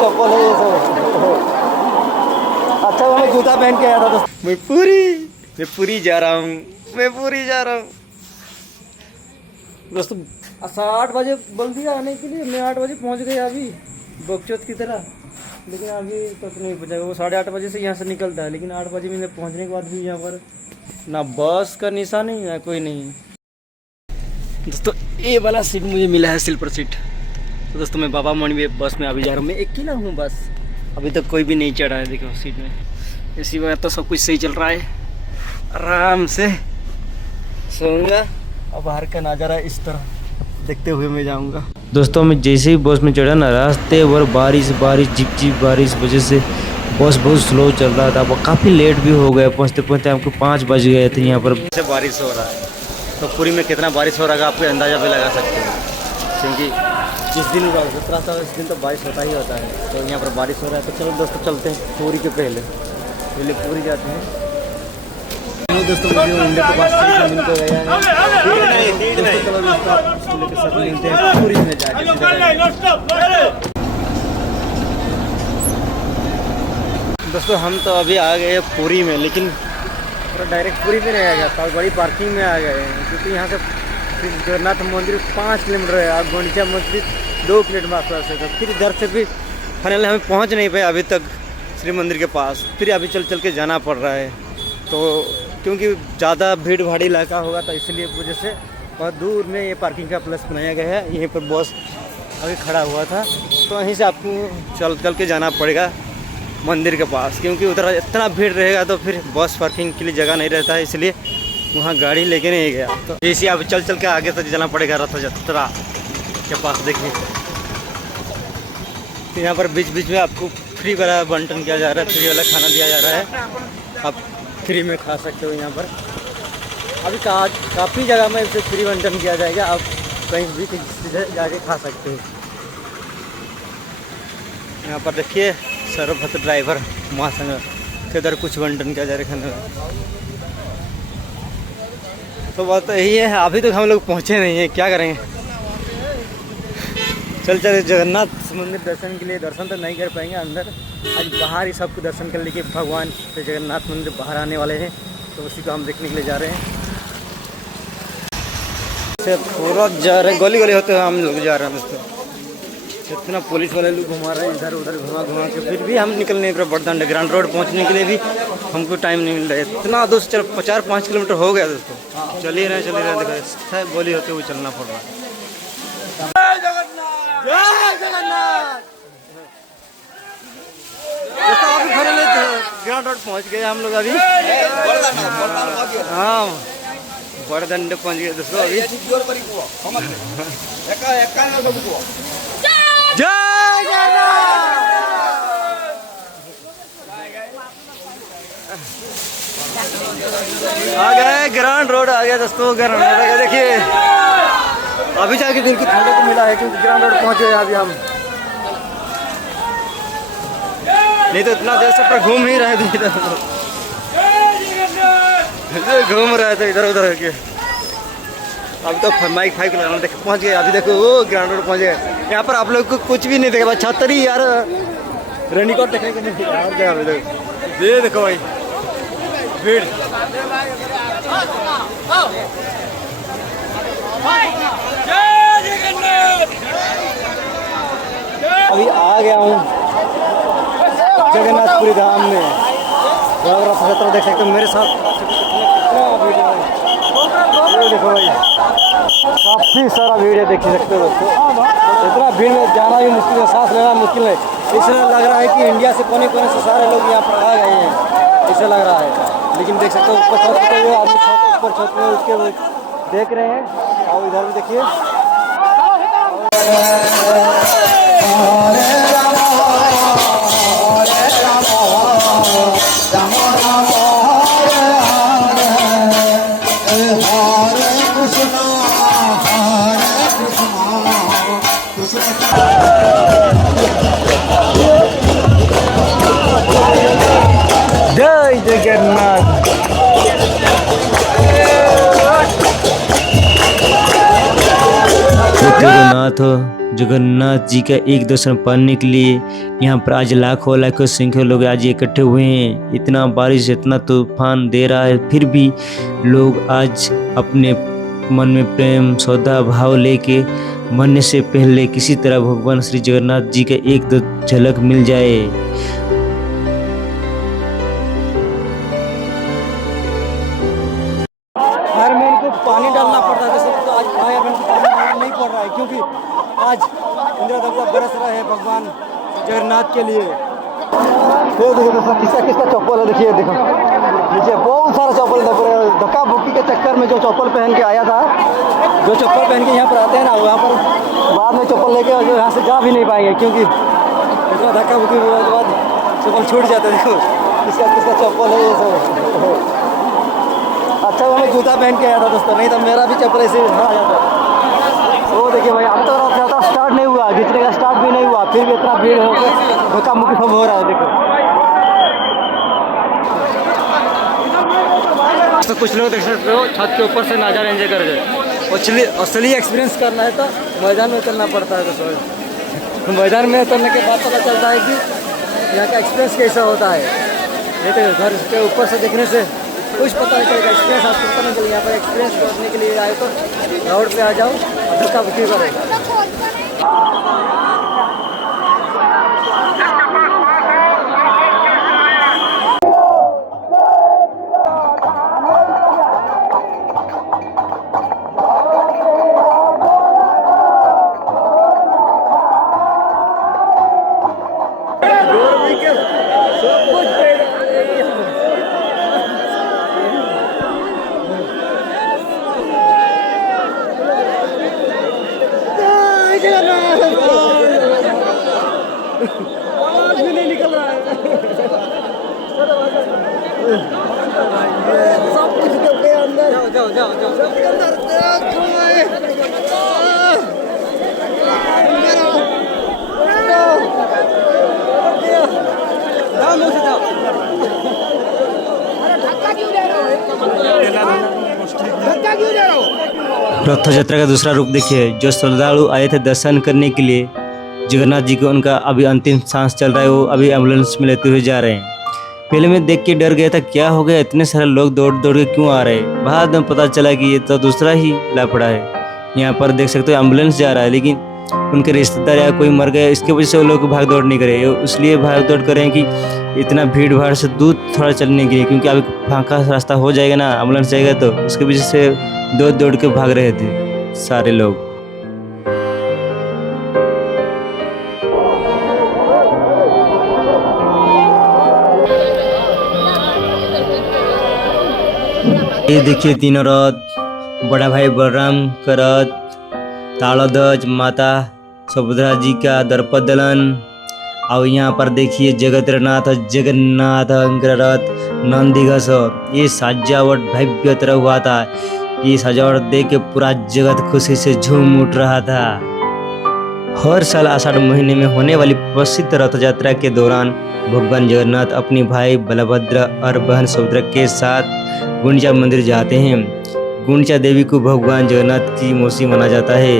चप्पल है ये सब। अच्छा मैं जूता पहन के आया था दोस्त। मैं पूरी जा रहा हूँ दोस्तों। 8:30 बजे बोल दिया आने के लिए, मैं 8 बजे पहुँच गया अभी बकचोद की तरह, लेकिन अभी तक नहीं पहुँचा। वो 8:30 बजे से यहाँ से निकलता है, लेकिन 8 बजे में पहुँचने के बाद भी यहाँ पर ना बस का निशान नहीं है, कोई नहीं। दोस्तों ये वाला सीट मुझे मिला है, स्लीपर सीट। तो दोस्तों मैं बाबा मणि बस में अभी जा रहा हूँ। मैं अकेला हूँ बस, अभी तक कोई भी नहीं चढ़ा है। देखो सीट में इसी वजह तो सब कुछ सही चल रहा है, आराम से सोऊंगा और बाहर का नज़ारा इस तरह देखते हुए मैं जाऊंगा। दोस्तों मैं जैसे ही बस में चढ़ा ना, रास्ते भर बारिश झिप बारिश वजह से बस बहुत स्लो चल रहा था। वो काफ़ी लेट भी हो गया, पहुँचते हमको 5 बज गए थे। यहाँ पर से बारिश हो रहा है, तो पूरी में कितना बारिश हो रहा है आपको अंदाज़ा भी लगा सकते हैं, क्योंकि जिस दिन 17 था इस दिन तो बारिश होता ही होता है। तो यहाँ पर बारिश हो रहा है, तो चलो दोस्तों चलते हैं पूरी के पहले पूरी जाते हैं। दोस्तों मुझे इंडिया के पास मिल तो गया है, पूरी में जाके दोस्तों हम तो अभी आ गए पूरी में, लेकिन डायरेक्ट पूरी में नहीं आ गया था, बड़ी पार्किंग में आ गए हैं, क्योंकि यहाँ से जगन्नाथ मंदिर 5 किलोमीटर है और गुंडीचा मंदिर 2 किलोमीटर आसपास है। तो फिर इधर से भी फाइनली हमें पहुँच नहीं पाए अभी तक श्री मंदिर के पास, फिर अभी चल के जाना पड़ रहा है। तो क्योंकि ज़्यादा भीड़ भाड़ी इलाका होगा, तो इसलिए वजह से बहुत दूर में ये पार्किंग का प्लेस बनाया गया है। यहीं पर बस अभी खड़ा हुआ था, तो वहीं से आपको चल के जाना पड़ेगा मंदिर के पास, क्योंकि उधर इतना भीड़ रहेगा तो फिर बस पार्किंग के लिए जगह नहीं रहता है, इसलिए वहाँ गाड़ी लेके नहीं गया। तो जैसे आप चल के आगे तक जाना पड़ेगा रथ यात्रा के पास। देखिए तो यहाँ पर बीच में आपको फ्री वाला बंटन किया जा रहा है, फ्री वाला खाना दिया जा रहा है, आप फ्री में खा सकते हो। यहाँ पर अभी काफ़ी जगह में इसे फ्री बंटन किया जाएगा, आप कहीं भी जाके खा सकते हो। यहाँ पर देखिए सर्वभद्र ड्राइवर महासंघ के उधर कुछ बंटन किया जा रहा है खाना। तो बात तो यही है, अभी तक हम लोग पहुँचे नहीं हैं, क्या करेंगे। चल जगन्नाथ मंदिर दर्शन के लिए, दर्शन तो नहीं कर पाएंगे अंदर, आज बाहर ही सबको दर्शन कर लेके भगवान से जगन्नाथ मंदिर बाहर आने वाले हैं, तो उसी को हम देखने के लिए जा रहे हैं। पूरा जा रहे हैं, गली होते हुए हम लोग जा रहे हैं दोस्तों। इतना पुलिस वाले लोग घुमा रहे हैं, इधर उधर घुमा के, फिर भी हम निकल नहीं पा रहे। बड़दा अंडरग्राउंड रोड पहुँचने के लिए भी हमको टाइम नहीं मिल रहा है। इतना दोस्त 4-5 किलोमीटर हो गया दोस्तों, चल ही रहे देखो, गोली होते हुए चलना पड़ रहा है। जय जगन्नाथ। ग्राउंड रोड पहुँच गए हम लोग अभी। हाँ बड़दंड पहुँच गए दोस्तों अभी। जय जगन्नाथ। आ गए ग्राउंड रोड, आ गया दोस्तों ग्राउंड रोड आ गया। देखिए अभी जाके दिन की ठंडक को मिला है, क्योंकि ग्राउंड रोड पहुँचे हैं अभी हम, नहीं तो इतना देर से पर घूम ही रहे थे, घूम रहे थे इधर उधर के। अब तो माइक फाइक लगाना, देख पहुँच गए अभी। देखो वो ग्राउंड रोड पहुँच गए। यहाँ पर आप लोग को कुछ भी नहीं देगा, छतरी यार रेनिकोट देखने को नहीं गया अभी तक। ये देखो भाई भीड़। अभी आ गया हूँ जगन्नाथपुरी धाम में, रथ यात्रा देख सकते हो मेरे साथ। ये देखो भाई काफ़ी सारा भीड़ है, देख सकते हो दोस्तों। इतना भीड़ में जाना भी मुश्किल है, सांस लेना मुश्किल है। इसलिए लग रहा है कि इंडिया से कोने से सारे लोग यहाँ पर आ गए हैं, ऐसा लग रहा है। लेकिन देख सकते हो ऊपर छत पे वो आदमी ऊपर छत में उसके देख रहे हैं, और इधर भी देखिए। जय जगन्नाथ। जगन्नाथ जगन्नाथ जी का एक दर्शन पाने के लिए यहाँ पर आज लाखों लाखों संख्या लोग आज इकट्ठे हुए हैं। इतना बारिश इतना तूफान दे रहा है, फिर भी लोग आज अपने मन में प्रेम श्रद्धा भाव लेके मरने से पहले किसी तरह भगवान श्री जगन्नाथ जी का एक दो झलक मिल जाए। यार मैं इनको पानी डालना पड़ता है जैसे, तो आज यार मैं इनको पानी डालना नहीं पड़ रहा है क्योंकि आज इंद्र देवता बरस रहा है भगवान जगन्नाथ के लिए। ये देखो दोस्तों किसका किसका चप्पल है, देखिए देखो नीचे बहुत सारा चप्पल था। पूरे धक्का बुक्की के चक्कर में जो चप्पल पहन के आया था, जो चप्पल पहन के यहाँ पर आते हैं ना, वहाँ पर बाद में चप्पल लेके जो यहाँ से जा भी नहीं पाएंगे क्योंकि इतना धक्का बुक्की होने के बाद चप्पल छूट जाता है। देखो किसका किसका चप्पल है ये सब। अच्छा मैं जूता पहन के आया था दोस्तों, नहीं तो मेरा भी चप्पल ऐसे आ जाता। वो देखिए भाई अब तो रथ यात्रा स्टार्ट नहीं हुआ, घिचने का स्टार्ट भी नहीं हुआ, फिर भी इतना भीड़ हो गया, धक्का मुक्की सब हो रहा है। देखो तो कुछ लोग देख सकते हो छत के ऊपर से नज़ारा एंजॉय कर गए। असली एक्सपीरियंस करना है तो मैदान में उतरना पड़ता है। दोस्तों मैदान में उतरने के बाद पता चलता है कि यहाँ का एक्सपीरियंस कैसा होता है। नहीं तो घर के ऊपर से देखने से कुछ पता नहीं चलेगा, एक्सपीरियंस आपको पता नहीं चलेगा। यहाँ पर एक्सपीरियंस करने के लिए आए तो रोड पे आ जाओ, धक्का बुक्की करेगा। आवाज भी नहीं निकल रहा है। सब कुछ दब गया अंदर। जाओ जाओ जाओ जाओ सबके अंदर रथ यात्रा का दूसरा रूप देखिए। जो श्रद्धालु आए थे दर्शन करने के लिए जगन्नाथ जी को, उनका अभी अंतिम सांस चल रहा है, वो अभी एम्बुलेंस में लेते हुए जा रहे हैं। पहले मैं देख के डर गया था, क्या हो गया, इतने सारे लोग दौड़ दौड़ के क्यों आ रहे हैं। बाद में पता चला कि ये तो दूसरा ही लापड़ा है। यहाँ पर देख सकते हो एम्बुलेंस जा रहा है, लेकिन उनके रिश्तेदार या कोई मर गया, इसकी वजह से वो लोग भाग दौड़ नहीं करे। इसलिए भाग दौड़ करें कि इतना भीड़ भाड़ से दूर थोड़ा चलने के लिए, क्योंकि अभी फाँका रास्ता हो जाएगा ना, एम्बुलेंस जाएगा, तो उसकी वजह से दौड़ दौड़ के भाग रहे थे सारे लोग। ये देखिए तीनों रथ, बड़ा भाई बलराम का रथ, तालध्वज, माता सुभद्रा जी का दर्पण दलन, और यहाँ पर देखिए जगन्नाथ जगन्नाथ का रथ, नंदीघोष। ये सजावट भव्य तरह हुआ था। ये सजावट देख के पूरा जगत खुशी से झूम उठ रहा था। हर साल आषाढ़ महीने में होने वाली प्रसिद्ध रथ यात्रा के दौरान भगवान जगन्नाथ अपने भाई बलभद्र और बहन सुभद्रा के साथ गुंडिचा मंदिर जाते हैं। गुंडिचा देवी को भगवान जगन्नाथ की मौसी माना जाता है,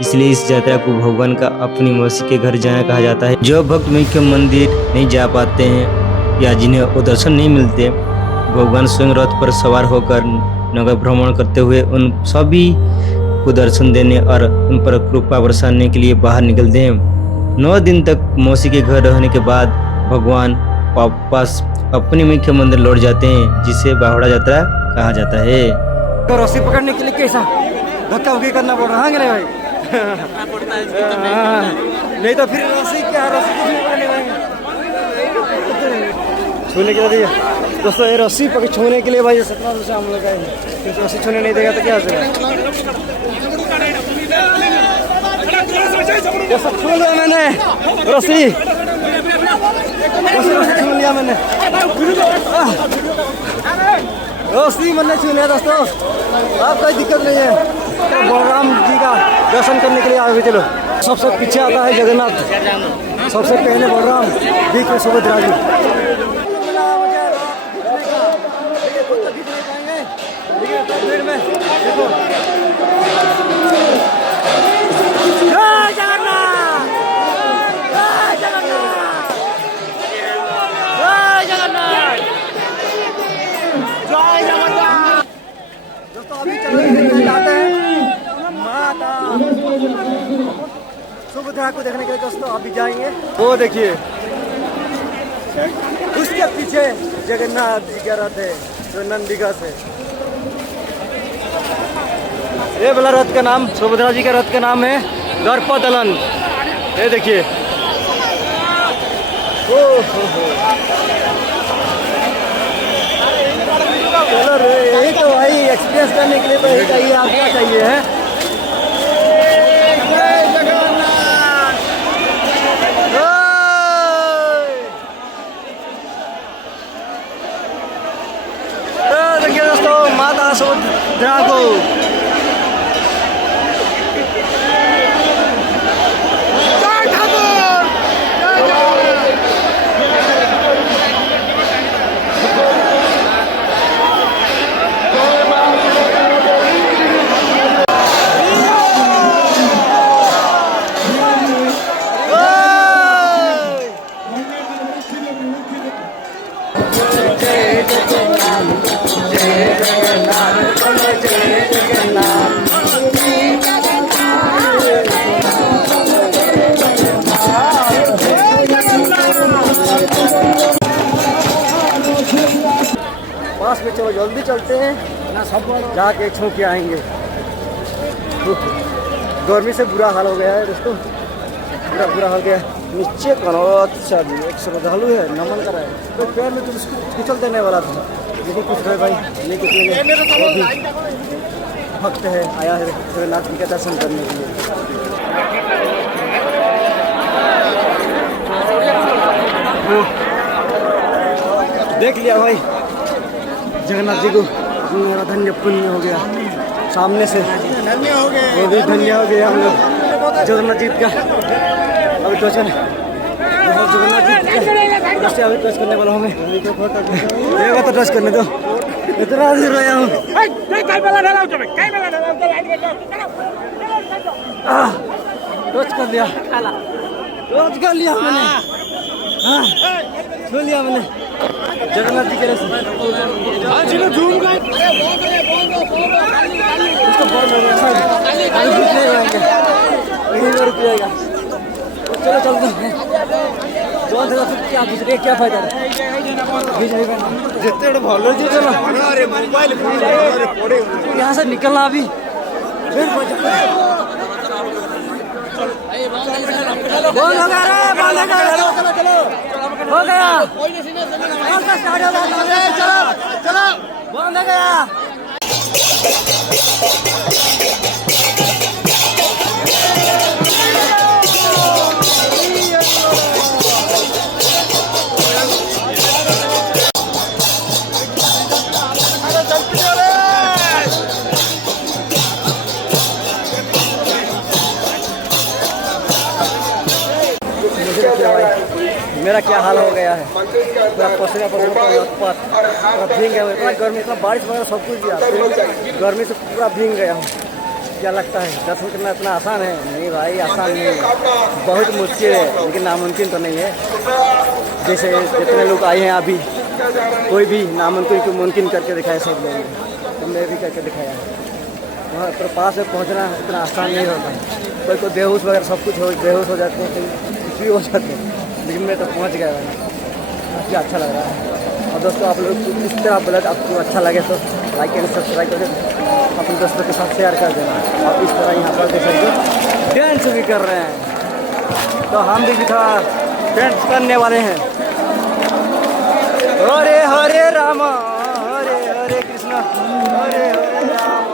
इसलिए इस यात्रा को भगवान का अपनी मौसी के घर जाना कहा जाता है। जो भक्त मुख्य मंदिर नहीं जा पाते हैं या जिन्हें वो दर्शन नहीं मिलते, भगवान स्वयं रथ पर सवार होकर नगर भ्रमण करते हुए उन सभी को दर्शन देने और उन पर कृपा बरसाने के लिए बाहर निकलते हैं। 9 दिन तक मौसी के घर रहने के बाद भगवान वापस अपने मुख्य मंदिर लौट जाते हैं, जिसे बाहुड़ा यात्रा कहा जाता है। तो रस्सी पकड़ने के लिए कैसा धक्का बुक्की करना पड़ रहा है कि नहीं भाई? नहीं तो फिर रस्सी क्या, रस्सी कुछ नहीं पकड़ने वाले छूने के लिए दोस्तों। ये रस्सी पकड़ छूने के लिए भाई 17 से हम लोग आए, क्योंकि रस्सी छूने नहीं देगा तो क्या होगा। ये सब छू लिया मैंने, रस्सी छू लिया मैंने, रस्सी मैंने छू लिया दोस्तों। अब कोई दिक्कत नहीं है, तो बलराम जी का दर्शन करने के लिए आगे चलो। सबसे पीछे आता है जगन्नाथ, सबसे पहले बलराम, बीच में सुभद्रा जी। भीड़ में देखो जय जगन्नाथ। जाते हैं माता सुभद्रा को देखने के लिए दोस्तों अभी जाएंगे। वो देखिए उसके पीछे जगन्नाथ जी का रथ है जो नंदीगा से। ये वाला रथ का नाम सुभद्रा जी का रथ का नाम है दर्पदलन। ये देखिए चलो यही तो भाई एक्सपीरियंस करने के लिए तो यही चाहिए, आपका चाहिए है। देखिए दोस्तों माता सुभद्रा को पास में, चलो जल्दी चलते हैं जाके छू के आएंगे। गर्मी से बुरा हाल हो गया है दोस्तों, बुरा हो गया। नीचे करो अच्छा जी, एक श्रद्धालु है नमन कर रहा है तो पैर में तो उसको कुचल देने वाला था, लेकिन कुछ रहे भाई नहीं कुचलेंगे। भक्त है आया है जगन्नाथ जी का दर्शन करने के लिए। देख लिया भाई जगन्नाथ जी को, मेरा धन्य पुण्य हो गया। सामने से वो भी धन्य हो गया हम लोग जगन्नाथ जी का। अभी टोचन जगन्नाथ जी का अभी टच करने वाला हूँ मैं। ये तो टच करने दो, इतना देर रोया हूँ। टच कर लिया, टच कर लिया मैंने, हाँ छू लिया मैंने जगन्नाथ जी के रस्ते। उसको बंद हो गया सर, रुक जाएगा। चलो चलते हैं, क्या दूसरे क्या फायदा है जितने भलो जी। चलो यहाँ से निकलना अभी फिर हो गया, चलो बंद हो गया। मेरा क्या हाल हो गया है, पूरा पसीना पूरा भीग गया हूँ। इतना गर्मी, इतना बारिश वगैरह सब कुछ दिया, गर्मी से पूरा भीग गया हूँ। क्या लगता है दर्शन करना इतना आसान है? नहीं भाई आसान नहीं है, बहुत मुश्किल है, लेकिन नामुमकिन तो नहीं है। जैसे जितने लोग आए हैं अभी, कोई भी नामुमकिन को मुमकिन करके दिखाए सब लोग, तो मैं भी करके दिखाया है। वहाँ पर पास में पहुँचना इतना आसान नहीं होता। कोई को बेहोश वगैरह सब कुछ बेहोश हो जाते हैं, कुछ भी हो जाते हैं, लेकिन मैं तो पहुँच गया भाई। क्या अच्छा लग रहा है। और दोस्तों आप लोग इस तरह ब्लॉग आपको अच्छा लगे तो लाइक एंड सब्सक्राइब करके अपने दोस्तों के साथ शेयर कर देना। आप इस तरह यहाँ पर देख सकते डांस भी कर रहे हैं, तो हम भी थोड़ा डांस करने वाले हैं। हरे हरे राम हरे हरे कृष्ण हरे हरे राम।